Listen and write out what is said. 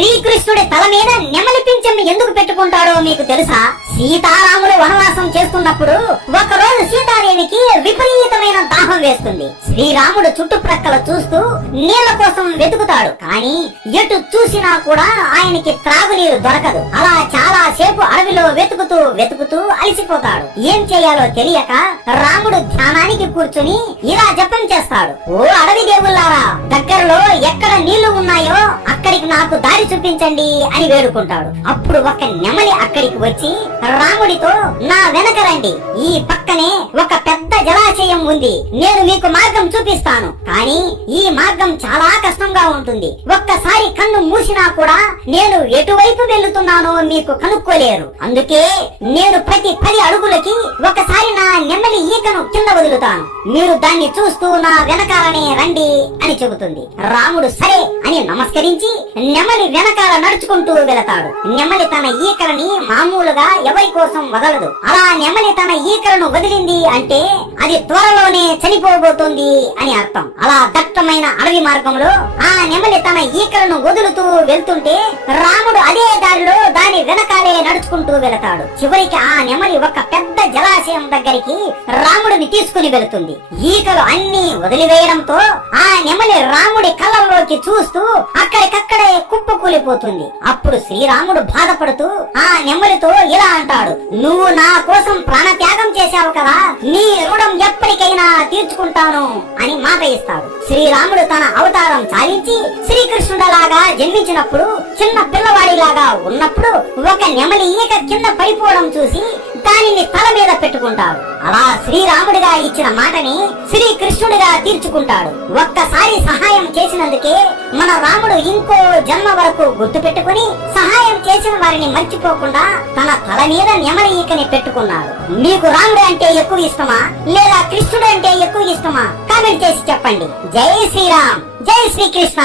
శ్రీకృష్ణుడి తల మీద నెమలి పింఛం ఎందుకు పెట్టుకుంటాడో మీకు తెలుసా? సీతారాములు వనవాసం చేస్తున్నప్పుడు ఒకరోజు సీతాదేవికి విపరీతమైన దాహం వేస్తుంది. శ్రీరాముడు చుట్టుప్రక్కల చూస్తూ నీళ్ల కోసం వెతుకుతాడు. కానీ ఎటు చూసినా కూడా ఆయనకి త్రాగునీరు దొరకదు. అలా చాలా సేపు అడవిలో వెతుకుతూ అలసిపోతాడు. ఏం చేయాలో తెలియక రాముడు ధ్యానానికి కూర్చుని ఇలా జపం చేస్తాడు. ఓ అడవి దేవుళ్ళారా, దగ్గరలో ఎక్కడ నీళ్లు ఉన్నాయో అక్కడికి నాకు దారి చూపించండి అని వేడుకుంటాడు. అప్పుడు ఒక నెమలి అక్కడికి వచ్చి రాముడితో, నా వెనక రండి, ఈ పక్కనే ఒక పెద్ద జలాశయం ఉంది, నేను మీకు మార్గం చూపిస్తాను. కానీ ఈ మార్గం చాలా కష్టంగా ఉంటుంది. ఒక్కసారి కన్ను మూసినా కూడా నేను ఎటువైపు వెళ్తున్నానో మీకు కనుక్కోలేరు. అందుకే నేను ప్రతి 10 అడుగులకి ఒకసారి నా నెమలి ఈకను కింద వదులుతాను. మీరు దాన్ని చూస్తూ నా వెనకాలనే రండి అని చెబుతుంది. రాముడు సరే అని నమస్కరించి నెమలి వెనకాల నడుచుకుంటూ వెళతాడు. నెమలి తన ఈకలని మామూలుగా ఎవరి కోసం వదలదు. అలా నెమలి తన ఈకలను వదిలింది అంటే అది త్వరలోనే చనిపోబోతుంది అని అర్థం. అలా దట్టమైన అడవి మార్గంలో ఆ నెమలి తన ఈకలను వదులుతూ వెళ్తుంటే రాముడు అదే దారిలో దాని వెనకాలే నడుచుకుంటూ వెళతాడు. చివరికి ఆ నెమలి ఒక పెద్ద జలాశయం దగ్గరికి రాముడిని తీసుకుని వెళుతుంది. ఈకలు అన్ని వదిలివేయడంతో ఆ నెమలి రాముడి కళ్ళల్లోకి చూస్తూ అక్కడికక్కడే కుప్పకూలిపోతుంది. అప్పుడు శ్రీరాముడు బాధపడుతూ ఆ నెమలితో ఇలా అంటాడు, నువ్వు నా కోసం ప్రాణత్యాగం చేశావు కదా, నీ రుణం ఎప్పటికైనా తీర్చుకుంటాను అని మాట ఇస్తాడు. శ్రీరాముడు తన అవతారం చాలించి శ్రీకృష్ణుడిలాగా జన్మించినప్పుడు చిన్న పిల్లవాడిలాగా ఉన్నప్పుడు ఒక నెమలి ఈక కింద పడిపోవడం చూసి దానిని తల మీద పెట్టుకుంటాడు. అలా శ్రీరాముడిగా ఇచ్చిన మాటని శ్రీకృష్ణుడిగా తీర్చుకుంటాడు. ఒక్కసారి సహాయం చేసినందుకే మన రాముడు ఇంకో జన్మ వరకు గుర్తు పెట్టుకుని సహాయం చేసిన వారిని మర్చిపోకుండా తన తల మీద నెమలి ఈకని పెట్టుకున్నాడు. మీకు రాముడు అంటే ఎక్కువ ఇష్టమా లేదా కృష్ణుడు అంటే ఎక్కువ ఇష్టమా? కామెంట్ చేసి చెప్పండి. జై శ్రీరామ్, జై శ్రీకృష్ణ.